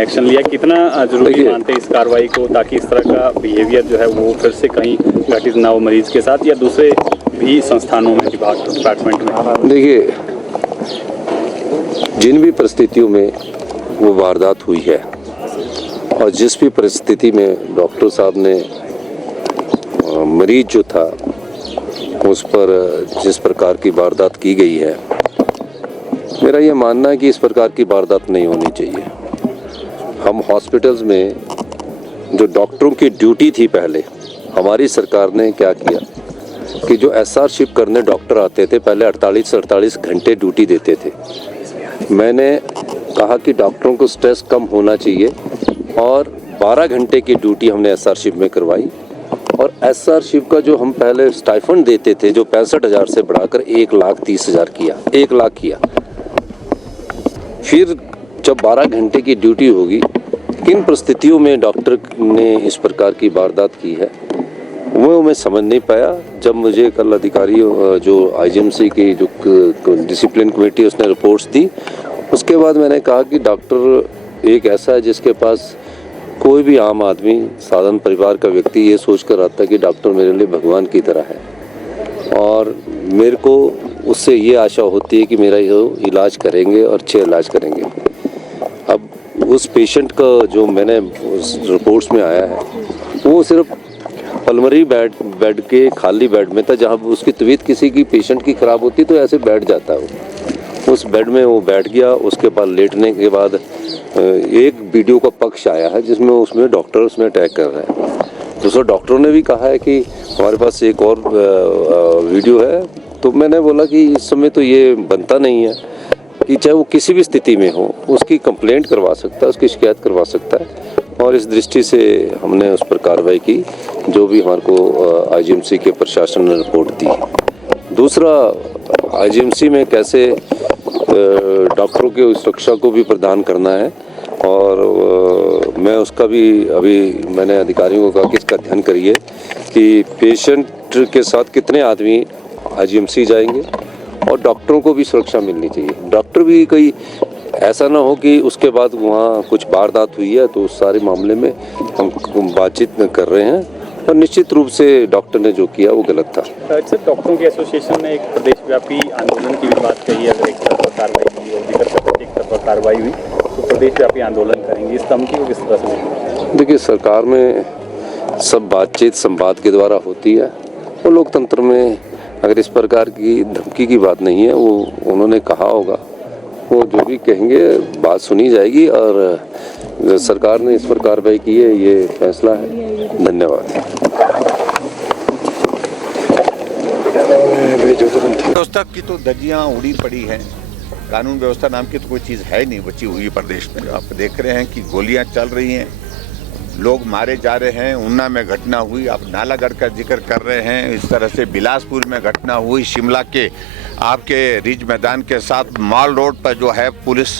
Action लिया, कितना जरूरी मानते हैं इस कार्रवाई को, ताकि इस तरह का बिहेवियर जो है वो फिर से कहीं घटित ना हो मरीज के साथ या दूसरे भी संस्थानों में, डिपार्टमेंट में? देखिए, जिन भी परिस्थितियों में वो वारदात हुई है और जिस भी परिस्थिति में डॉक्टर साहब ने मरीज जो था उस पर जिस प्रकार की वारदात की गई है, मेरा ये मानना है कि इस प्रकार की वारदात नहीं होनी चाहिए। हम हॉस्पिटल्स में जो डॉक्टरों की ड्यूटी थी पहले, हमारी सरकार ने क्या किया कि जो एसआर शिफ्ट करने डॉक्टर आते थे पहले 48 घंटे ड्यूटी देते थे। मैंने कहा कि डॉक्टरों को स्ट्रेस कम होना चाहिए और 12 घंटे की ड्यूटी हमने एसआर शिफ्ट में करवाई। और एसआर शिफ्ट का जो हम पहले स्टाइफंड देते थे जो 65,000 से बढ़ाकर 1,30,000 किया, 1 लाख किया। फिर जब 12 घंटे की ड्यूटी होगी, किन परिस्थितियों में डॉक्टर ने इस प्रकार की वारदात की है वो मैं समझ नहीं पाया। जब मुझे कल अधिकारियों जो आईजीएमसी की जो डिसिप्लिन कमेटी उसने रिपोर्ट्स दी, उसके बाद मैंने कहा कि डॉक्टर एक ऐसा है जिसके पास कोई भी आम आदमी, साधारण परिवार का व्यक्ति ये सोच कर आता है कि डॉक्टर मेरे लिए भगवान की तरह है और मेरे को उससे ये आशा होती है कि मेरा ये इलाज करेंगे और अच्छे इलाज करेंगे। अब उस पेशेंट का जो मैंने उस रिपोर्ट्स में आया है वो सिर्फ पल्मोनरी बेड के खाली बेड में था, जहाँ उसकी तबीयत किसी की पेशेंट की ख़राब होती तो ऐसे बैठ जाता है वो। उस बेड में वो बैठ गया, उसके बाद लेटने के बाद एक वीडियो का पक्ष आया है जिसमें उसमें डॉक्टर उसमें अटैक कर रहे हैं। दूसरा डॉक्टरों ने भी कहा है कि हमारे पास एक और वीडियो है। तो मैंने बोला कि इस समय तो ये बनता नहीं है कि चाहे वो किसी भी स्थिति में हो उसकी कंप्लेंट करवा सकता है, उसकी शिकायत करवा सकता है। और इस दृष्टि से हमने उस पर कार्रवाई की जो भी हमारे को आईजीएमसी के प्रशासन ने रिपोर्ट दी। दूसरा, आईजीएमसी में कैसे डॉक्टरों की सुरक्षा को भी प्रदान करना है और मैं उसका भी अभी मैंने अधिकारियों को कहा कि इसका अध्ययन करिए कि पेशेंट के साथ कितने आदमी आईजीएमसी जाएंगे और डॉक्टरों को भी सुरक्षा मिलनी चाहिए। डॉक्टर भी कोई ऐसा ना हो कि उसके बाद वहाँ कुछ वारदात हुई है तो उस सारे मामले में हम बातचीत कर रहे हैं और निश्चित रूप से डॉक्टर ने जो किया वो गलत था। सर, डॉक्टरों के एसोसिएशन ने एक प्रदेशव्यापी आंदोलन की भी बात कही है। अगर एक तरफा कार्रवाई हुई और दूसरी तरफा कार्रवाई हुई तो प्रदेशव्यापी आंदोलन करेंगे, इस धमकी को किस तरह से? देखिए, सरकार में सब बातचीत संवाद के द्वारा होती है और लोकतंत्र में अगर इस प्रकार की धमकी की बात नहीं है, वो उन्होंने कहा होगा, वो जो भी कहेंगे बात सुनी जाएगी और सरकार ने इस पर कार्रवाई की है, ये फैसला है। धन्यवाद। व्यवस्था की तो धज्जियां उड़ी पड़ी हैं, कानून व्यवस्था नाम की तो कोई चीज़ है नहीं बची हुई प्रदेश में। आप देख रहे हैं कि गोलियां चल रही हैं, लोग मारे जा रहे हैं। ऊना में घटना हुई, आप नालागढ़ का जिक्र कर रहे हैं, इस तरह से बिलासपुर में घटना हुई, शिमला के आपके रिज मैदान के साथ मॉल रोड पर जो है पुलिस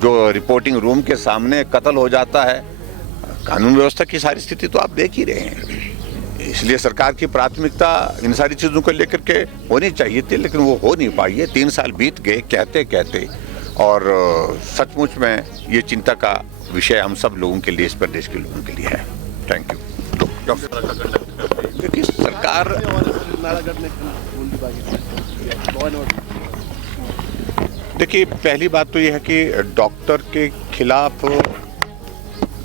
जो रिपोर्टिंग रूम के सामने कत्ल हो जाता है। कानून व्यवस्था की सारी स्थिति तो आप देख ही रहे हैं। इसलिए सरकार की प्राथमिकता इन सारी चीज़ों को लेकर के होनी चाहिए थी, लेकिन वो हो नहीं पाई है। 3 साल बीत गए कहते कहते और सचमुच में ये चिंता का विषय हम सब लोगों के लिए, इस प्रदेश के लोगों के लिए है। Thank you. देखिए, सरकार देखिए, पहली बात तो यह है कि डॉक्टर के खिलाफ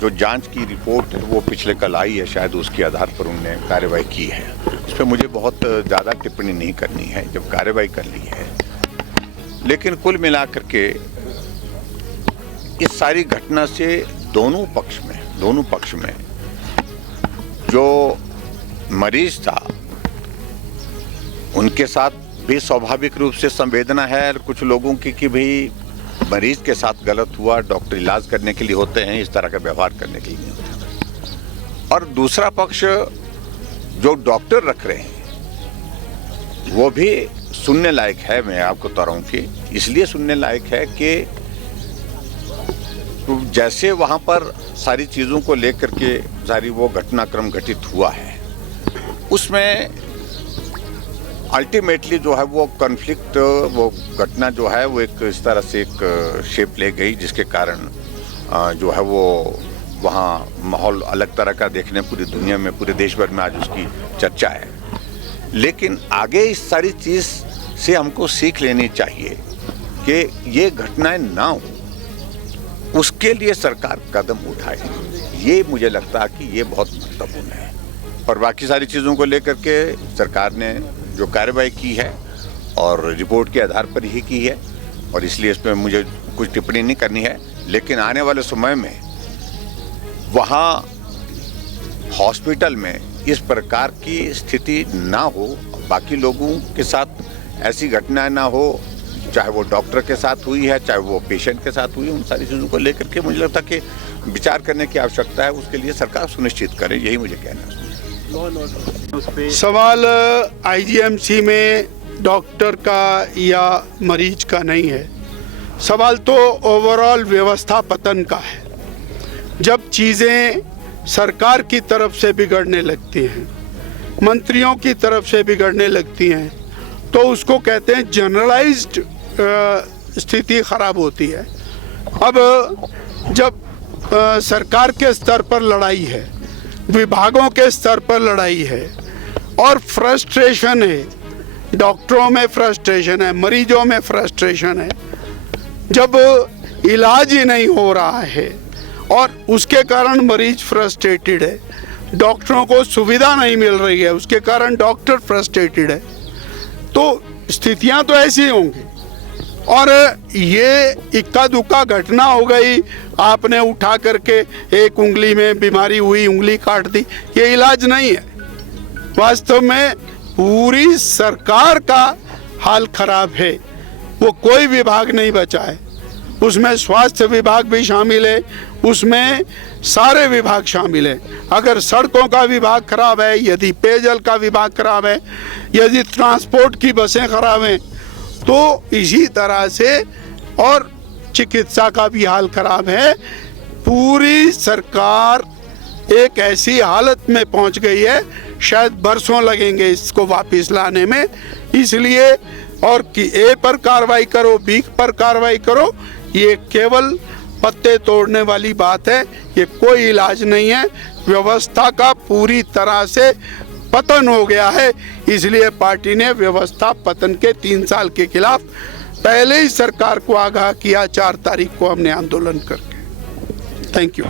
जो जांच की रिपोर्ट है वो पिछले कल आई है, शायद उसके आधार पर उन्होंने कार्रवाई की है। इस पर मुझे बहुत ज़्यादा टिप्पणी नहीं करनी है जब कार्रवाई कर ली है। लेकिन कुल मिलाकर के इस सारी घटना से दोनों पक्ष में जो मरीज था उनके साथ भी स्वाभाविक रूप से संवेदना है। कुछ लोगों की कि भाई मरीज के साथ गलत हुआ, डॉक्टर इलाज करने के लिए होते हैं, इस तरह का व्यवहार करने के लिए नहीं होता। और दूसरा पक्ष जो डॉक्टर रख रहे हैं वो भी सुनने लायक है। मैं आपको बता रहा हूँ कि इसलिए सुनने लायक है कि जैसे वहाँ पर सारी चीज़ों को लेकर के सारी वो घटनाक्रम घटित हुआ है, उसमें अल्टीमेटली जो है वो कॉन्फ्लिक्ट, वो घटना जो है वो एक इस तरह से एक शेप ले गई जिसके कारण जो है वो वहाँ माहौल अलग तरह का देखने पूरी दुनिया में, पूरे देश भर में आज उसकी चर्चा है। लेकिन आगे इस सारी चीज़ से हमको सीख लेनी चाहिए कि ये घटनाएं ना हो, उसके लिए सरकार कदम उठाए। ये मुझे लगता है कि ये बहुत महत्वपूर्ण है। और बाकी सारी चीज़ों को लेकर के सरकार ने जो कार्रवाई की है और रिपोर्ट के आधार पर ही की है, और इसलिए इसमें मुझे कुछ टिप्पणी नहीं करनी है। लेकिन आने वाले समय में वहाँ हॉस्पिटल में इस प्रकार की स्थिति ना हो, बाकी लोगों के साथ ऐसी घटनाएं ना हो, चाहे वो डॉक्टर के साथ हुई है, चाहे वो पेशेंट के साथ हुई है, उन सारी चीज़ों को लेकर के मुझे लगता है कि विचार करने की आवश्यकता है। उसके लिए सरकार सुनिश्चित करे, यही मुझे कहना है। सवाल आईजीएमसी में डॉक्टर का या मरीज का नहीं है, सवाल तो ओवरऑल व्यवस्था पतन का है। जब चीज़ें सरकार की तरफ से बिगड़ने लगती हैं, मंत्रियों की तरफ से बिगड़ने लगती हैं, तो उसको कहते हैं जनरलाइज्ड स्थिति खराब होती है। अब जब सरकार के स्तर पर लड़ाई है, विभागों के स्तर पर लड़ाई है और फ्रस्ट्रेशन है, डॉक्टरों में फ्रस्ट्रेशन है, मरीजों में फ्रस्ट्रेशन है, जब इलाज ही नहीं हो रहा है और उसके कारण मरीज फ्रस्ट्रेटेड है, डॉक्टरों को सुविधा नहीं मिल रही है, उसके कारण डॉक्टर फ्रस्ट्रेटेड है, तो स्थितियां तो ऐसी होंगी। और ये इक्का दुक्का घटना हो गई, आपने उठा करके एक उंगली में बीमारी हुई, उंगली काट दी, ये इलाज नहीं है। वास्तव में पूरी सरकार का हाल खराब है, वो कोई विभाग नहीं बचा है। उसमें स्वास्थ्य विभाग भी शामिल है, उसमें सारे विभाग शामिल हैं। अगर सड़कों का विभाग खराब है, यदि पेयजल का विभाग खराब है, यदि ट्रांसपोर्ट की बसें खराब हैं, तो इसी तरह से और चिकित्सा का भी हाल खराब है। पूरी सरकार एक ऐसी हालत में पहुंच गई है, शायद बरसों लगेंगे इसको वापस लाने में। इसलिए और कि ए पर कार्रवाई करो, बी पर कार्रवाई करो, ये केवल पत्ते तोड़ने वाली बात है, ये कोई इलाज नहीं है। व्यवस्था का पूरी तरह से पतन हो गया है, इसलिए पार्टी ने व्यवस्था पतन के 3 साल के खिलाफ पहले ही सरकार को आगाह किया। 4 तारीख को हमने आंदोलन करके। Thank you.